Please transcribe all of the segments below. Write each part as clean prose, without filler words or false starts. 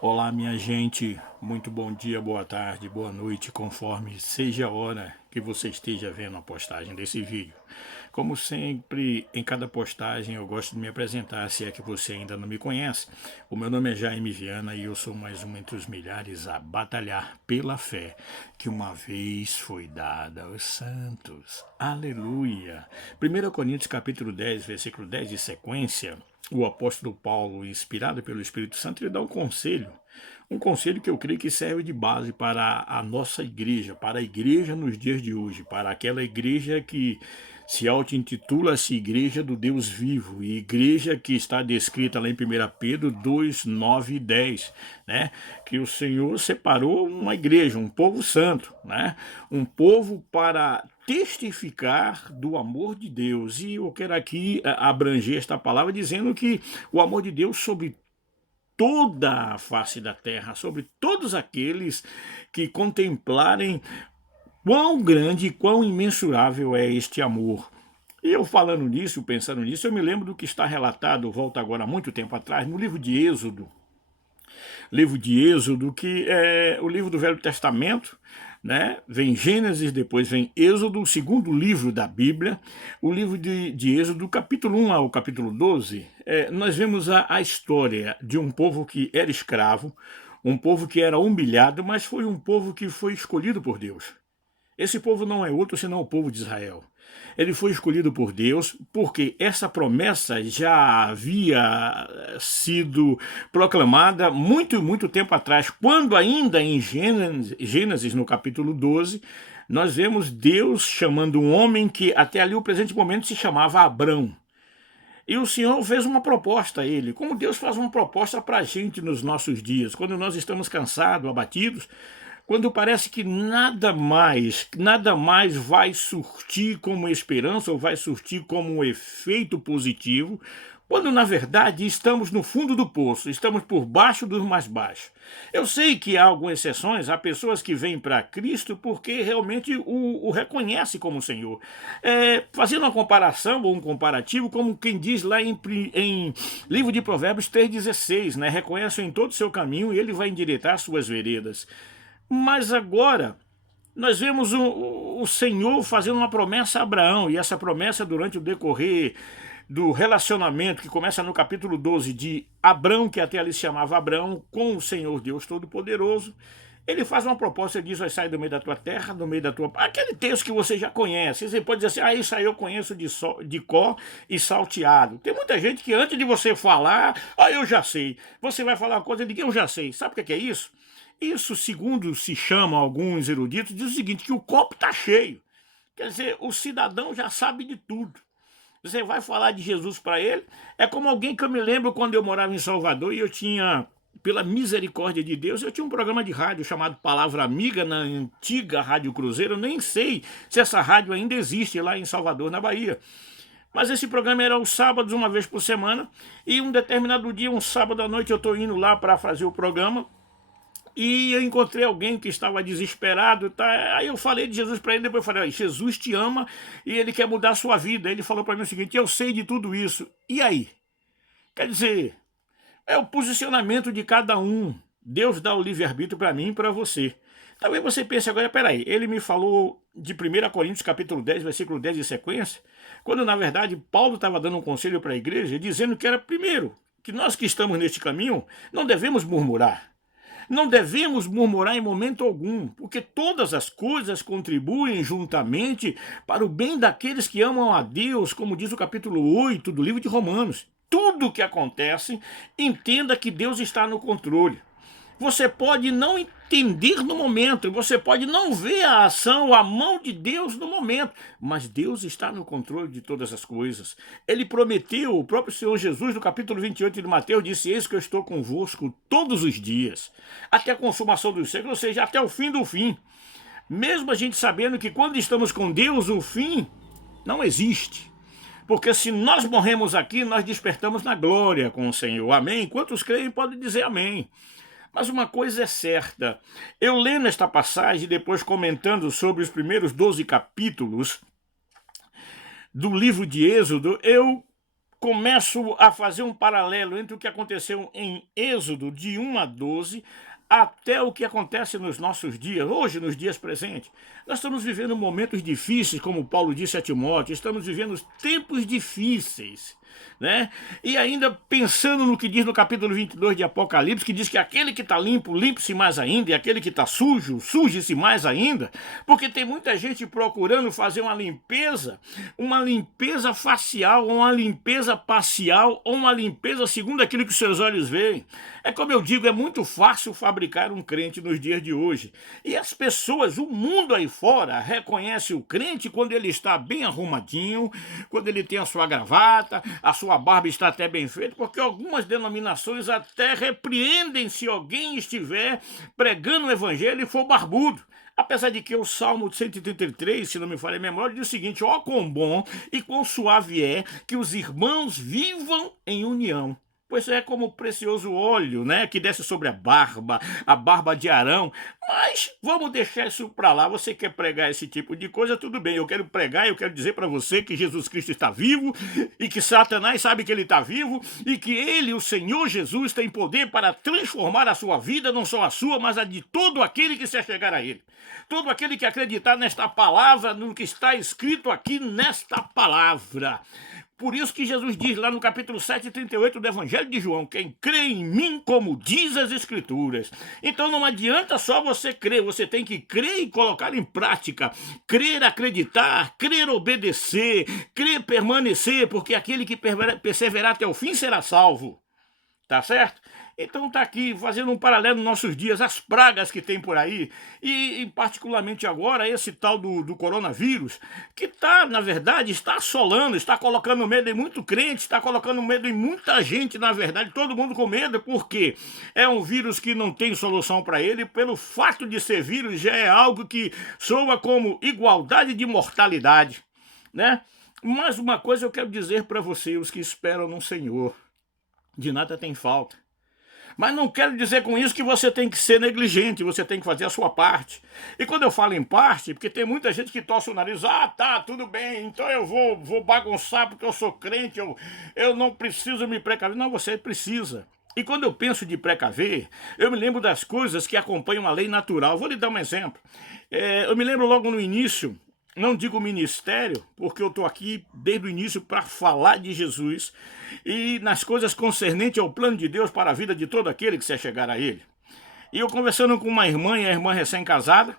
Olá, minha gente, muito bom dia, boa tarde, boa noite, conforme seja a hora que você esteja vendo a postagem desse vídeo. Como sempre, em cada postagem eu gosto de me apresentar, se é que você ainda não me conhece. O meu nome é Jaime Viana e eu sou mais um entre os milhares a batalhar pela fé que uma vez foi dada aos santos. Aleluia! 1 Coríntios capítulo 10, versículo 10 de sequência, o apóstolo Paulo, inspirado pelo Espírito Santo, ele dá um conselho que eu creio que serve de base para a nossa igreja, para a igreja nos dias de hoje, para aquela igreja que se auto-intitula-se Igreja do Deus Vivo, e igreja que está descrita lá em 1 Pedro 2, 9 e 10, né? Que o Senhor separou uma igreja, um povo santo, né? Um povo para testificar do amor de Deus. E eu quero aqui abranger esta palavra dizendo que o amor de Deus sobre toda a face da terra, sobre todos aqueles que contemplarem quão grande e quão imensurável é este amor. E eu falando nisso, pensando nisso, eu me lembro do que está relatado, volta agora há muito tempo atrás, no livro de Êxodo, que é o livro do Velho Testamento, né? Vem Gênesis, depois vem Êxodo, o segundo livro da Bíblia, o livro de Êxodo, do capítulo 1 ao capítulo 12, nós vemos a história de um povo que era escravo, um povo que era humilhado, mas foi um povo que foi escolhido por Deus. Esse povo não é outro senão o povo de Israel. Ele foi escolhido por Deus porque essa promessa já havia sido proclamada muito tempo atrás, quando ainda em Gênesis no capítulo 12, nós vemos Deus chamando um homem que até ali o presente momento se chamava Abrão. E o Senhor fez uma proposta a ele, como Deus faz uma proposta para a gente nos nossos dias, quando nós estamos cansados, abatidos, quando parece que nada mais vai surtir como esperança ou vai surtir como um efeito positivo, quando na verdade estamos no fundo do poço, estamos por baixo dos mais baixos. Eu sei que há algumas exceções, há pessoas que vêm para Cristo porque realmente o reconhece como Senhor. Fazendo uma comparação ou um comparativo, como quem diz lá em livro de Provérbios 3,16, né? Reconhece em todo o seu caminho e ele vai endireitar suas veredas. Mas agora nós vemos o Senhor fazendo uma promessa a Abraão, e essa promessa durante o decorrer do relacionamento que começa no capítulo 12 de Abrão, que até ali se chamava Abrão, com o Senhor Deus Todo-Poderoso, ele faz uma proposta e diz: vai sair do meio da tua terra, do meio da tua... Aquele texto que você já conhece. Você pode dizer assim: isso aí eu conheço de cor e salteado. Tem muita gente que antes de você falar, eu já sei. Você vai falar uma coisa de que eu já sei. Sabe o que é isso? Isso, segundo se chamam alguns eruditos, diz o seguinte, que o copo está cheio. Quer dizer, o cidadão já sabe de tudo. Você vai falar de Jesus para ele, é como alguém que eu me lembro quando eu morava em Salvador e eu tinha, pela misericórdia de Deus, eu tinha um programa de rádio chamado Palavra Amiga, na antiga Rádio Cruzeiro. Eu nem sei se essa rádio ainda existe lá em Salvador, na Bahia. Mas esse programa era aos sábados, uma vez por semana, e um determinado dia, um sábado à noite, eu estou indo lá para fazer o programa, e eu encontrei alguém que estava desesperado, tá? Aí eu falei de Jesus para ele, depois eu falei: Jesus te ama e ele quer mudar a sua vida. Ele falou para mim o seguinte: eu sei de tudo isso. E aí? Quer dizer, é o posicionamento de cada um. Deus dá o livre-arbítrio para mim e para você. Talvez você pense agora: peraí, ele me falou de 1 Coríntios capítulo 10, versículo 10 de sequência, quando na verdade Paulo estava dando um conselho para a igreja, dizendo que era, primeiro, que nós que estamos neste caminho não devemos murmurar. Não devemos murmurar em momento algum, porque todas as coisas contribuem juntamente para o bem daqueles que amam a Deus, como diz o capítulo 8 do livro de Romanos. Tudo o que acontece, entenda que Deus está no controle. Você pode não entender no momento, você pode não ver a ação, a mão de Deus no momento, mas Deus está no controle de todas as coisas. Ele prometeu, o próprio Senhor Jesus, no capítulo 28 de Mateus, disse: eis que eu estou convosco todos os dias, até a consumação dos séculos, ou seja, até o fim do fim. Mesmo a gente sabendo que quando estamos com Deus, o fim não existe. Porque se nós morremos aqui, nós despertamos na glória com o Senhor. Amém? Quantos creem podem dizer amém. Mas uma coisa é certa, eu lendo esta passagem e depois comentando sobre os primeiros 12 capítulos do livro de Êxodo, eu começo a fazer um paralelo entre o que aconteceu em Êxodo de 1 a 12 até o que acontece nos nossos dias, hoje, nos dias presentes. Nós estamos vivendo momentos difíceis, como Paulo disse a Timóteo, estamos vivendo tempos difíceis, né? E ainda pensando no que diz no capítulo 22 de Apocalipse, que diz que aquele que está limpo, limpe-se mais ainda, e aquele que está sujo, suje-se mais ainda, porque tem muita gente procurando fazer uma limpeza facial, uma limpeza parcial, ou uma limpeza segundo aquilo que seus olhos veem. É como eu digo, é muito fácil fabricar um crente nos dias de hoje. E as pessoas, o mundo aí fora, reconhece o crente quando ele está bem arrumadinho, quando ele tem a sua gravata, a sua barba está até bem feita, porque algumas denominações até repreendem se alguém estiver pregando o evangelho e for barbudo. Apesar de que o Salmo 133, se não me falha a memória, diz o seguinte: ó quão bom e quão suave é que os irmãos vivam em união. Pois é como o precioso óleo, né, que desce sobre a barba de Arão. Mas vamos deixar isso para lá. Você quer pregar esse tipo de coisa, tudo bem. Eu quero pregar, eu quero dizer para você que Jesus Cristo está vivo e que Satanás sabe que ele está vivo e que ele, o Senhor Jesus, tem poder para transformar a sua vida, não só a sua, mas a de todo aquele que se achegar a ele. Todo aquele que acreditar nesta palavra, no que está escrito aqui nesta palavra. Por isso que Jesus diz lá no capítulo 7:38 do Evangelho de João: quem crê em mim, como diz as Escrituras. Então não adianta só você crer, você tem que crer e colocar em prática. Crer, acreditar, crer, obedecer, crer, permanecer, porque aquele que perseverar até o fim será salvo. Tá certo? Então tá aqui, fazendo um paralelo nos nossos dias, as pragas que tem por aí, e particularmente agora esse tal do coronavírus, que está, na verdade, está assolando, está colocando medo em muito crente, está colocando medo em muita gente, na verdade, todo mundo com medo, porque é um vírus que não tem solução para ele, pelo fato de ser vírus já é algo que soa como igualdade de mortalidade, né? Mas uma coisa eu quero dizer para você, os que esperam no Senhor: de nada tem falta. Mas não quero dizer com isso que você tem que ser negligente, você tem que fazer a sua parte. E quando eu falo em parte, porque tem muita gente que torce o nariz: ah, tá, tudo bem, então eu vou bagunçar porque eu sou crente, eu não preciso me precaver. Não, você precisa. E quando eu penso de precaver, eu me lembro das coisas que acompanham a lei natural. Vou lhe dar um exemplo. Eu me lembro logo no início, não digo ministério, porque eu estou aqui desde o início para falar de Jesus e nas coisas concernentes ao plano de Deus para a vida de todo aquele que se chegar a ele. E eu conversando com uma irmã, e a irmã recém-casada,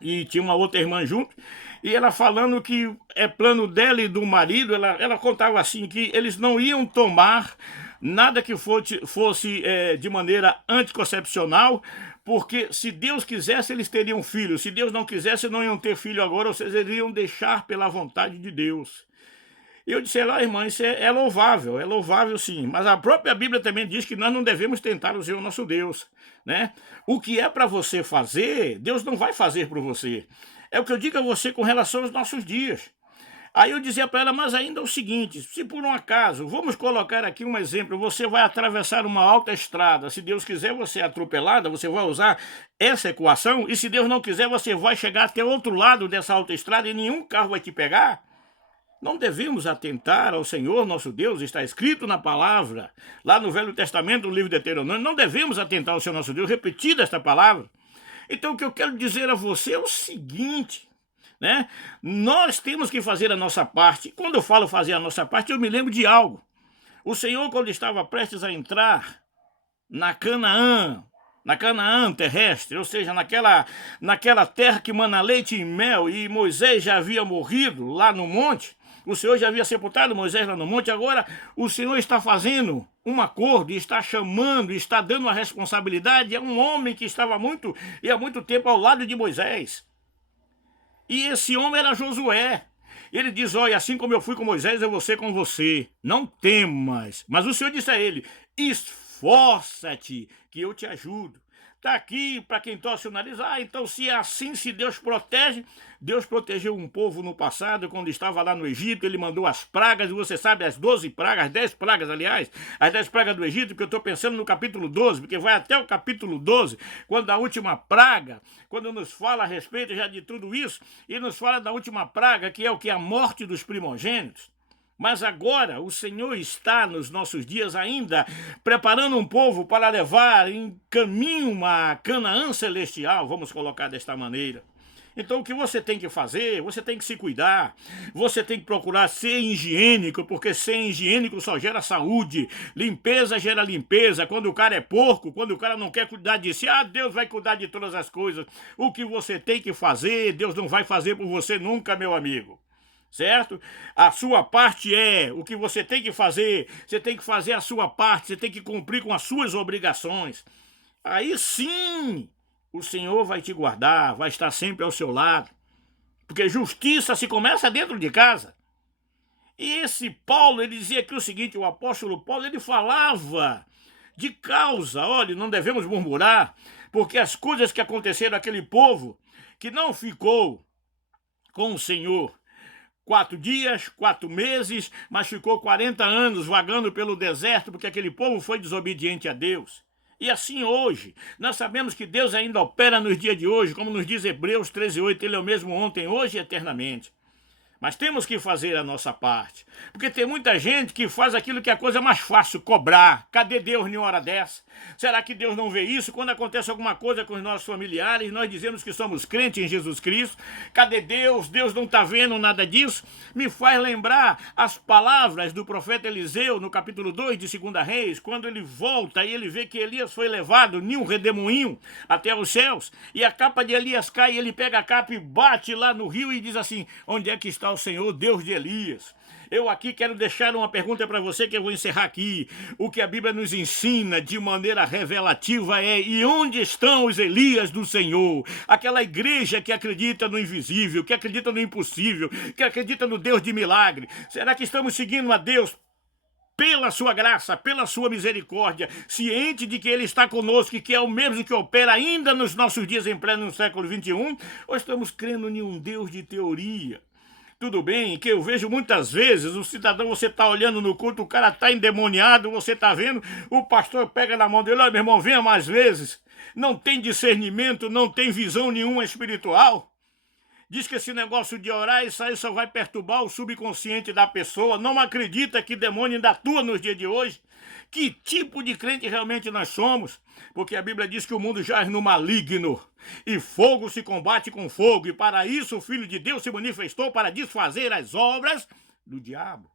e tinha uma outra irmã junto, e ela falando que é plano dela e do marido, ela contava assim, que eles não iam tomar nada que fosse de maneira anticoncepcional, porque se Deus quisesse, eles teriam filho. Se Deus não quisesse, não iam ter filho agora, ou seja, eles iriam deixar pela vontade de Deus. E eu disse lá: irmã, isso é louvável sim, mas a própria Bíblia também diz que nós não devemos tentar o Senhor nosso Deus, né? O que é para você fazer, Deus não vai fazer por você. É o que eu digo a você com relação aos nossos dias. Aí eu dizia para ela: mas ainda é o seguinte, se por um acaso, vamos colocar aqui um exemplo, você vai atravessar uma alta estrada, se Deus quiser você é atropelada, você vai usar essa equação, e se Deus não quiser você vai chegar até o outro lado dessa alta estrada e nenhum carro vai te pegar? Não devemos atentar ao Senhor nosso Deus, está escrito na palavra, lá no Velho Testamento, no livro de Deuteronômio, não devemos atentar ao Senhor nosso Deus, repetida esta palavra. Então o que eu quero dizer a você é o seguinte, né? Nós temos que fazer a nossa parte. Quando eu falo fazer a nossa parte, eu me lembro de algo. O Senhor, quando estava prestes a entrar na Canaã terrestre, ou seja, naquela terra que mana leite e mel, e Moisés já havia morrido lá no monte, o Senhor já havia sepultado Moisés lá no monte, agora o Senhor está fazendo um acordo, está chamando, está dando uma responsabilidade a um homem que estava há muito tempo ao lado de Moisés. E esse homem era Josué. Ele diz: olha, assim como eu fui com Moisés, eu vou ser com você. Não temas. Mas o Senhor disse a ele: esforça-te, que eu te ajudo. Está aqui para quem torce o nariz: ah, então se é assim, se Deus protege. Deus protegeu um povo no passado, quando estava lá no Egito, ele mandou as pragas, e você sabe as 12 pragas, as 10 pragas, aliás, as 10 pragas do Egito, porque eu estou pensando no capítulo 12, porque vai até o capítulo 12, quando a última praga, quando nos fala a respeito já de tudo isso, e nos fala da última praga, que é o que? A morte dos primogênitos. Mas agora o Senhor está nos nossos dias ainda preparando um povo para levar em caminho a Canaã celestial, vamos colocar desta maneira. Então o que você tem que fazer? Você tem que se cuidar, você tem que procurar ser higiênico, porque ser higiênico só gera saúde, limpeza gera limpeza. Quando o cara é porco, quando o cara não quer cuidar de si, Deus vai cuidar de todas as coisas. O que você tem que fazer, Deus não vai fazer por você nunca, meu amigo. Certo? A sua parte é o que você tem que fazer a sua parte, você tem que cumprir com as suas obrigações. Aí sim, o Senhor vai te guardar, vai estar sempre ao seu lado. Porque justiça se começa dentro de casa. E esse Paulo, ele dizia aqui o seguinte, o apóstolo Paulo, ele falava de causa. Olha, não devemos murmurar, porque as coisas que aconteceram àquele povo, que não ficou com o Senhor 4 dias, 4 meses, mas ficou 40 anos vagando pelo deserto, porque aquele povo foi desobediente a Deus. E assim hoje, nós sabemos que Deus ainda opera nos dias de hoje, como nos diz Hebreus 13:8, Ele é o mesmo ontem, hoje e eternamente. Mas temos que fazer a nossa parte, porque tem muita gente que faz aquilo que é a coisa mais fácil, cobrar. Cadê Deus em hora dessa? Será que Deus não vê isso? Quando acontece alguma coisa com os nossos familiares, nós dizemos que somos crentes em Jesus Cristo. Cadê Deus? Deus não está vendo nada disso? Me faz lembrar as palavras do profeta Eliseu no capítulo 2 de 2 Reis, quando ele volta e ele vê que Elias foi levado em um redemoinho até os céus, e a capa de Elias cai, e ele pega a capa e bate lá no rio e diz assim, onde é que está o Senhor, Deus de Elias? Eu aqui quero deixar uma pergunta para você que eu vou encerrar aqui. O que a Bíblia nos ensina de maneira revelativa é: e onde estão os Elias do Senhor? Aquela igreja que acredita no invisível, que acredita no impossível, que acredita no Deus de milagre. Será que estamos seguindo a Deus pela sua graça, pela sua misericórdia, ciente de que Ele está conosco e que é o mesmo que opera ainda nos nossos dias em pleno século XXI? Ou estamos crendo em um Deus de teoria? Tudo bem, que eu vejo muitas vezes, o cidadão, você está olhando no culto, o cara está endemoniado, você está vendo, o pastor pega na mão dele, olha meu irmão, venha mais vezes. Não tem discernimento, não tem visão nenhuma espiritual. Diz que esse negócio de orar, isso aí só vai perturbar o subconsciente da pessoa. Não acredita que demônio ainda atua nos dias de hoje. Que tipo de crente realmente nós somos? Porque a Bíblia diz que o mundo jaz no maligno. E fogo se combate com fogo. E para isso o Filho de Deus se manifestou para desfazer as obras do diabo.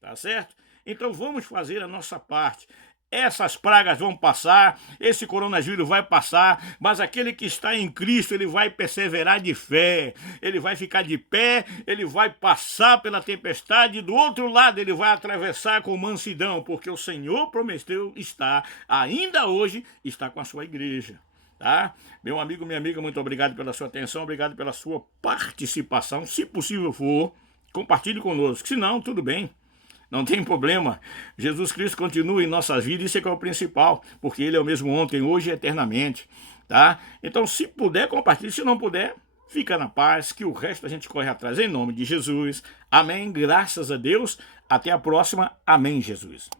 Tá certo? Então vamos fazer a nossa parte. Essas pragas vão passar, esse coronavírus vai passar, mas aquele que está em Cristo, ele vai perseverar de fé, ele vai ficar de pé, ele vai passar pela tempestade, e do outro lado ele vai atravessar com mansidão, porque o Senhor prometeu estar, ainda hoje, está com a sua igreja. Tá? Meu amigo, minha amiga, muito obrigado pela sua atenção, obrigado pela sua participação. Se possível for, compartilhe conosco, se não, tudo bem. Não tem problema. Jesus Cristo continua em nossas vidas, isso é que é o principal, porque Ele é o mesmo ontem, hoje e eternamente, tá? Então, se puder, compartilhe. Se não puder, fica na paz, que o resto a gente corre atrás. Em nome de Jesus. Amém. Graças a Deus. Até a próxima. Amém, Jesus.